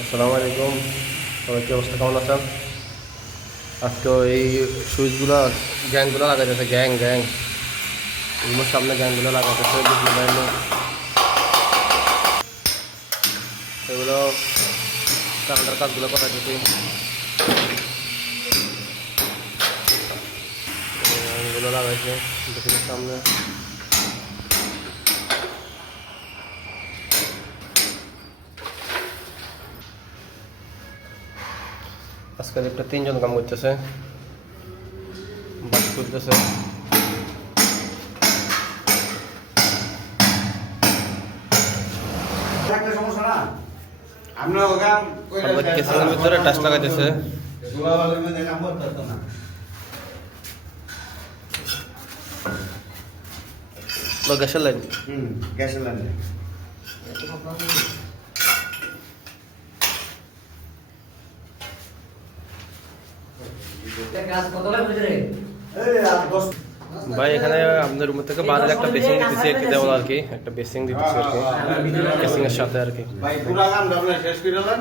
আসসালামু আলাইকুম, সবাই কি অবস্থা, কেমন আছেন? আজকে এই সুইচগুলো গ্যাংগুলো লাগাইতেছে, গ্যাং গ্যাং এগুলোর সামনে গ্যাংগুলো লাগাইতেছে মোবাইলে। এগুলো কারেন্টের কাজগুলো করাইতেছি, গ্যাংগুলো লাগাইছে দেখি সামনে। আজকে একটা 3 জন কাম করতেছে, বাস করতেছে। কেসিংয়ের ভিতরে টাচ লাগাইতেছে। গ্যাসের লাইন, গ্যাসের লাইন ভাই এখানে আপনাদের রুম থেকে বাজারে একটা বেসিং দিতেছি, একটা দেওয়াল আর কি, একটা বেসিং দিতেছি আর কি, কেসিং এর সাথে আর কি। ভাই পুরা কাম শেষ করে দেন।